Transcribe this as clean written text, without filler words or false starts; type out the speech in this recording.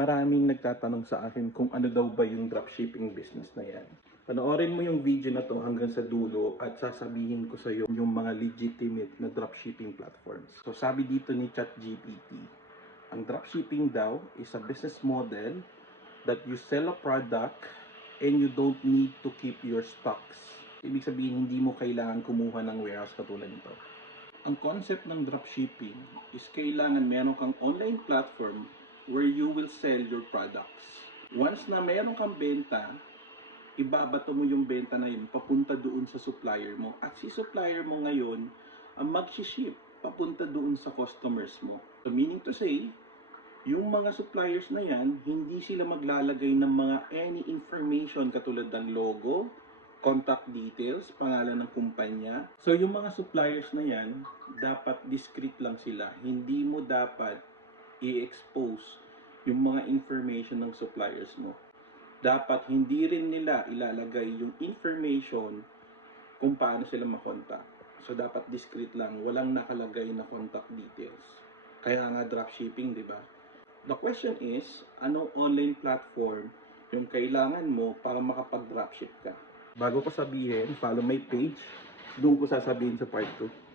Maraming nagtatanong sa akin kung ano daw ba yung dropshipping business na yan. Panoorin mo yung video na to hanggang sa dulo at sasabihin ko sa iyo yung mga legitimate na dropshipping platforms. So sabi dito ni ChatGPT, ang dropshipping daw is a business model that you sell a product and you don't need to keep your stocks. Ibig sabihin, hindi mo kailangan kumuha ng warehouse katulad nito. Ang concept ng dropshipping is kailangan meron kang online platform where you will sell your products. Once na meron kang benta, ibabato mo yung benta na yun papunta doon sa supplier mo. At si supplier mo ngayon ang mag-ship papunta doon sa customers mo. So meaning to say, yung mga suppliers na yan, hindi sila maglalagay ng mga any information katulad ng logo, contact details, pangalan ng kumpanya. So yung mga suppliers na yan, dapat discreet lang sila. Hindi mo dapat i-expose yung mga information ng suppliers mo. Dapat hindi rin nila ilalagay yung information kung paano sila makontak. So dapat discreet lang, walang nakalagay na contact details. Kaya nga dropshipping, di ba? The question is, anong online platform yung kailangan mo para makapag-dropship ka? Bago ko sabihin, follow my page. Doon ko sasabihin sa part 2.